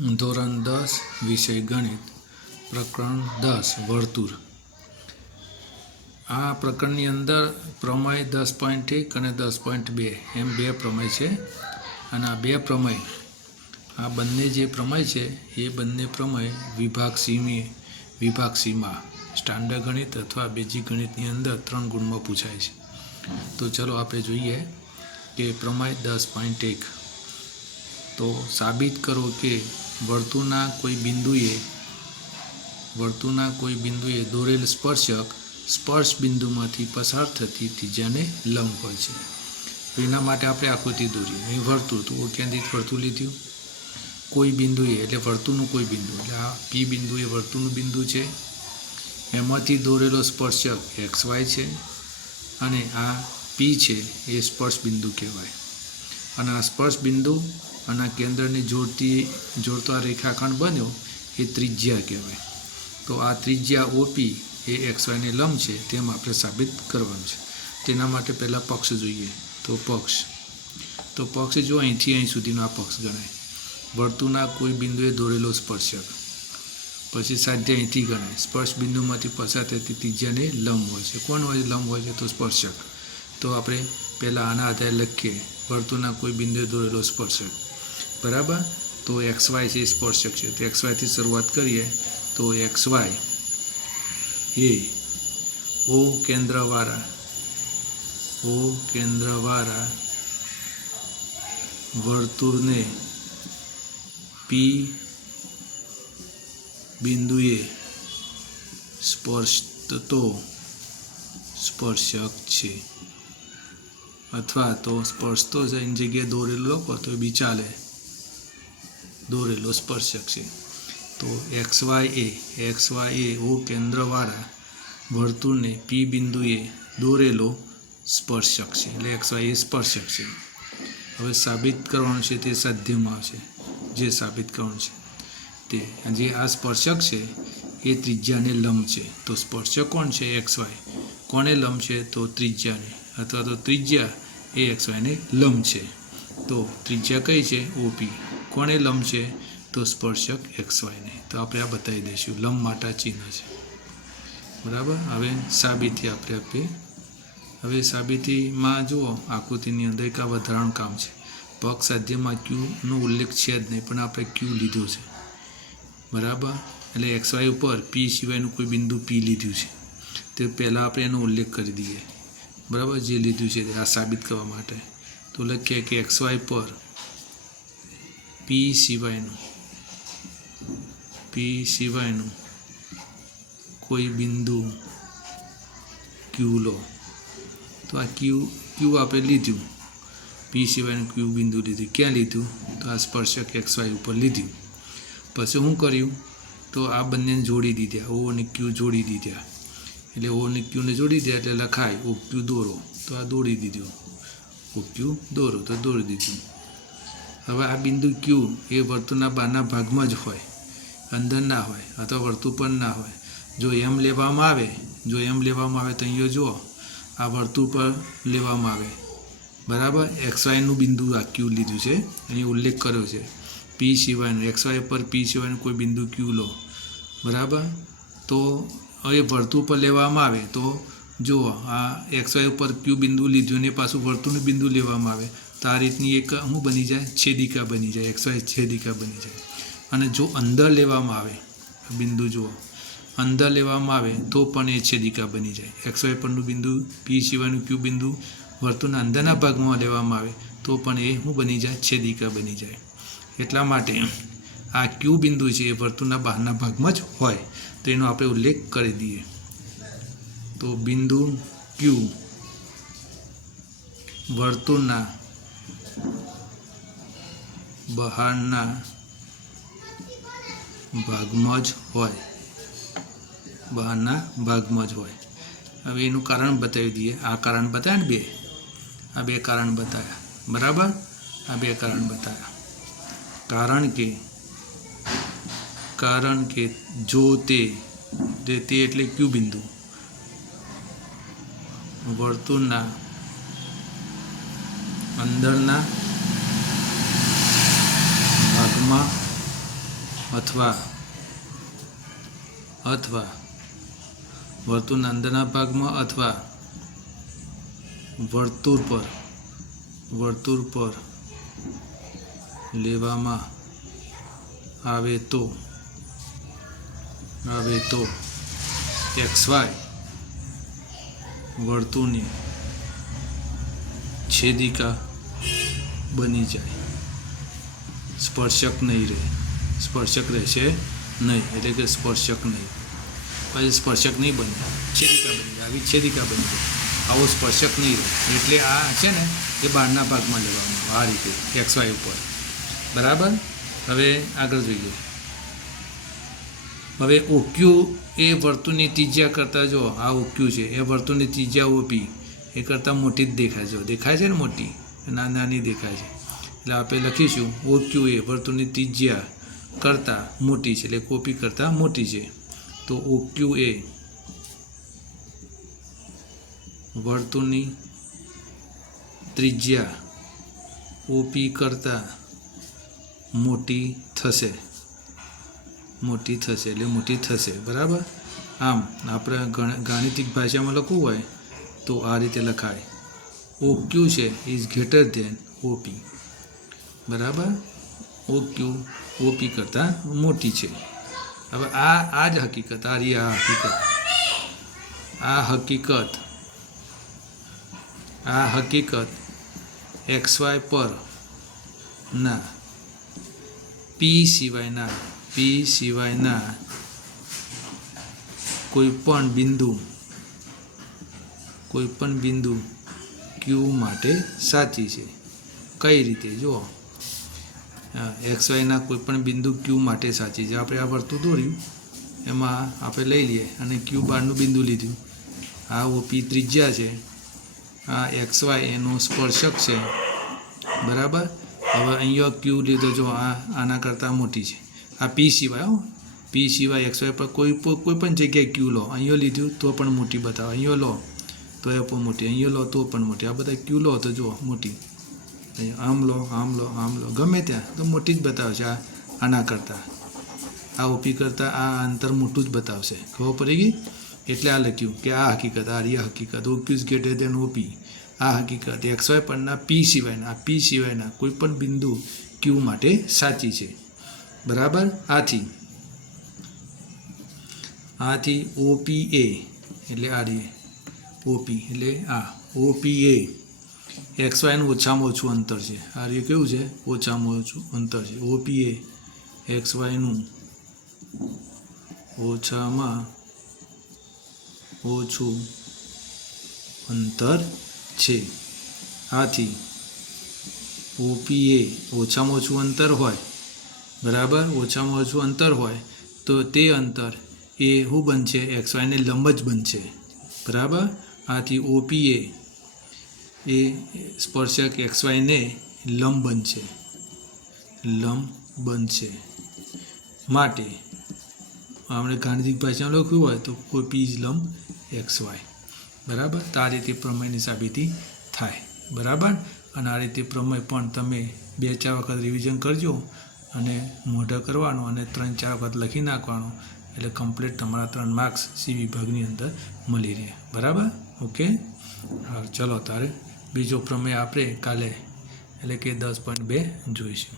ધોરણ 10 વિષય ગણિત પ્રકરણ 10 વર્તુળ. આ પ્રકરણની અંદર પ્રમેય 10.1 અને 10.2 એમ બે પ્રમેય છે. અને આ બે પ્રમેય, આ બંને જે પ્રમેય છે એ બંને પ્રમેય વિભાગ સીમાં સ્ટાન્ડર્ડ ગણિત અથવા બેઝિક ગણિતની અંદર 3 ગુણમાં પૂછાય છે. તો ચલો આપણે જોઈએ કે પ્રમેય 10.1. તો સાબિત કરો કે વર્તુળના કોઈ બિંદુએ દોરેલ સ્પર્શક સ્પર્શ બિંદુમાંથી પસાર થતી ત્રિજ્યાને લંબ હોય છે. તો એના માટે આપણે આકૃતિ દોર્યું. અહીં વર્તુળ, તો કેન્દ્રિત વર્તુળ લીધું. કોઈ બિંદુએ એટલે વર્તુળનું કોઈ બિંદુ, એટલે આ પી બિંદુ એ વર્તુળનું બિંદુ છે. એમાંથી દોરેલો સ્પર્શક XY છે અને આ પી છે એ સ્પર્શ બિંદુ કહેવાય. અને આ સ્પર્શ બિંદુ અને કેન્દ્રને જોડતો આ રેખાખંડ બન્યો એ ત્રિજ્યા કહેવાય. તો આ ત્રિજ્યા OP એ XYને લંબ છે તેમ આપણે સાબિત કરવાનું છે. તેના માટે પહેલાં પક્ષ જોઈએ. તો પક્ષ જો અહીંથી અહીં સુધીનો આ પક્ષ ગણાય. વર્તુળના કોઈ બિંદુએ દોરેલો સ્પર્શક, પછી સાધ્ય અહીંથી ગણાય. સ્પર્શ બિંદુમાંથી પસાર થતી ત્રિજ્યાને લંબ હોય છે. કોણ હોય લંબ હોય છે? તો સ્પર્શક. તો આપણે પહેલાં આના આધારે લખીએ વર્તુળના કોઈ બિંદુએ દોરેલો સ્પર્શક, બરાબર. તો XY છે એ સ્પર્શક છે. તો XYથી શરૂઆત કરીએ. તો XY એ O કેન્દ્રવાળા વર્તુળને P બિંદુએ સ્પર્શતો સ્પર્શક છે. અથવા તો સ્પર્શતો છે એની જગ્યાએ દોરેલો લખો તો બી ચાલે, દોરેલો સ્પર્શક છે. તો XY એ O કેન્દ્રવાળા વર્તુળને P બિંદુએ દોરેલો સ્પર્શક છે. એટલે XY એ સ્પર્શક છે. હવે સાબિત કરવાનું છે તે સાધ્યમાં આવશે. જે સાબિત કરવાનું છે તે જે આ સ્પર્શક છે એ ત્રિજ્યાને લંબ છે. તો સ્પર્શક કોણ છે? XY. કોને લંબ છે? તો ત્રિજ્યાને, અથવા તો ત્રિજ્યા એ XYને લંબ છે. તો ત્રિજ્યા કઈ છે? OP. કોને લંબ છે? તો સ્પર્શક XYને. તો આપણે આ બતાવી દઈશું, લંબ માટે ચિહ્ન છે, બરાબર. હવે સાબિતી આપણે આપીએ. હવે સાબિતીમાં જુઓ આકૃતિની અંદર એક આ વધારાનું કામ છે. પક્ષ સાધ્યમાં Qનો ઉલ્લેખ છે જ નહીં, પણ આપણે Q લીધો છે, બરાબર. એટલે XY ઉપર P સિવાયનું કોઈ બિંદુ P લીધું છે. તે પહેલાં આપણે એનો ઉલ્લેખ કરી દઈએ, બરાબર. જે લીધું છે આ સાબિત કરવા માટે. તો લખીએ કે XY પર P સિવાયનું કોઈ બિંદુ Q લો. તો આ Q આપણે લીધું. P સિવાયનું Q બિંદુ લીધું. ક્યાં લીધું? તો આ સ્પર્શક XY ઉપર લીધું. પછી શું કર્યું? તો આ બંનેને જોડી દીધા. O અને Q જોડી દીધા. એટલે O અને Qને જોડી દીધા એટલે લખાય OQ દોરો. તો આ દોરી દીધું. OQ દોરો, તો દોરી દીધું. હવે આ બિંદુ Q એ વર્તુળના બહારના ભાગમાં જ હોય, અંદર ના હોય, અથવા વર્તુળ પર ના હોય. જો એમ લેવામાં આવે તો અહીંયા જુઓ આ વર્તુળ પર લેવામાં આવે, બરાબર. XYનું બિંદુ આ Q લીધું છે, અહીં ઉલ્લેખ કર્યો છે. P સિવાયનું, XY પર P સિવાયનું કોઈ બિંદુ Q લો, બરાબર. તો હવે વર્તુળ પર લેવામાં આવે તો જુઓ આ XY ઉપર Q બિંદુ લીધું અને પાછું વર્તુળનું બિંદુ લેવામાં આવે તો આ રીતની એક શું બની જાય? છેદિકા બની જાય. XY છેદિકા બની જાય. અને જો અંદર લેવામાં આવે બિંદુ, જુઓ અંદર લેવામાં આવે તો પણ એ છેદિકા બની જાય. XY પરનું બિંદુ P સિવાયનું Q બિંદુ વર્તુળના અંદરના ભાગમાં લેવામાં આવે તો પણ એ શું બની જાય? છેદિકા બની જાય. એટલા માટે આ Q બિંદુ છે એ વર્તુળના બહારના ભાગમાં જ હોય. તો એનો આપણે ઉલ્લેખ કરી દઈએ. તો બિંદુ Q વર્તુળના બહારના ભાગમાં જ હોય, હવે એનું કારણ બતાવી દઈએ. આ કારણ બતાવ્યા ને, આ બે કારણ બતાવ્યા, બરાબર. આ બે કારણ બતાવ્યા. કારણ કે જો તે એટલે Q બિંદુ વર્તુળના અંદરના ભાગમાં અથવા વર્તુળના અંદરના ભાગમાં અથવા વર્તુળ પર લેવામાં આવે તો XY વર્તુળની છેદિકા બની જાય. સ્પર્શક નહીં રહે, સ્પર્શક રહેશે નહીં, એટલે કે સ્પર્શક નહીં, પછી સ્પર્શક નહીં બને, છેદિકા બની જાય, આવી છેદિકા બની જાય, આવો સ્પર્શક નહીં રહે. એટલે આ છે ને એ બહારના ભાગમાં લેવાનું આ રીતે XY ઉપર. બરાબર. હવે આગળ જોઈએ. હવે OQ એ વર્તુળની ત્રિજ્યા કરતાં, જો આ OQ છે એ વર્તુળની ત્રિજ્યા OP એ કરતાં મોટી જ દેખાય છે. દેખાય છે ને મોટી, નાની દેખાય છે. એટલે આપણે લખીશું OQ એ વર્તુળની ત્રિજ્યા કરતાં મોટી છે, એટલે OP કરતાં મોટી છે. તો OQ એ વર્તુળની ત્રિજ્યા OP કરતાં મોટી થશે એટલે મોટી થશે. બરાબર. આમ આપણે ગાણિતિક ભાષામાં લખવું હોય તો આ રીતે લખાય, OQ છે ઇઝ ગ્રેટર ધેન OP. બરાબર. OQ OP કરતાં મોટી છે. હવે આ જ હકીકત, આ હકીકત XY પર ના P સિવાયના કોઈ પણ બિંદુ Q માટે સાચી છે. કઈ રીતે? જુઓ, XYના કોઈ પણ બિંદુ Q માટે સાચી છે. આપણે આ વર્તુળ દોર્યું, એમાં આપણે લઈ લઈએ અને Q બહારનું બિંદુ લીધું. આ OP ત્રિજ્યા છે, આ XY એનો સ્પર્શક છે. બરાબર. હવે અહીંયા Q લીધો, જો આના કરતાં મોટી છે. આ P સિવાય XY પર કોઈ પણ જગ્યાએ Q લો, અહીંયા લીધું તો પણ મોટી બતાવે, અહીંયા લો તો એ પણ મોટી, અહીંયા લો તો પણ મોટી. આ બધા Q લો તો જુઓ મોટી, આમ લો, ગમે ત્યાં તો મોટી જ બતાવશે. આના કરતાં, આ OP કરતાં આ અંતર મોટું જ બતાવશે. ખબર પડી ગઈ? એટલે આ લખ્યું કે આ હકીકત, હકીકત OQ is greater than OP. આ હકીકત XY પરના P સિવાયના કોઈ પણ બિંદુ Q માટે સાચી છે. બરાબર. આથી OPA એટલે OP એટલે OPA XYનું ઓછામાં ઓછું અંતર છે. આ રીતે કેવું છે? ઓછામાં ઓછું અંતર છે. OPA XYનું ઓછામાં ઓછું અંતર છે. આથી OPA ઓછામાં ઓછું અંતર હોય, બરાબર, ઓછામાં ઓછું અંતર હોય તો તે અંતર એ શું બનશે? XYને લંબ જ બનશે. બરાબર. આથી OPA એ સ્પર્શક XYને લંબ બનશે. માટે આપણે ગાણિતિક ભાષામાં લખ્યું હોય તો OP ઇઝ લંબ XY. બરાબર. તો આ રીતે પ્રમેયની સાબિતી થાય. બરાબર. અને આ રીતે પ્રમેય પણ તમે 2-4 વખત રિવિઝન કરજો અને મોઢા કરવાનું અને 3-4 વખત લખી નાખવાનું, એટલે કમ્પ્લીટ તમારા 3 માર્ક્સ સી વિભાગની અંદર મળી રહે. બરાબર. ઓકે. હા, ચલો તારે બીજો પ્રમેય આપણે કાલે એટલે કે 10.2 જોઈશું.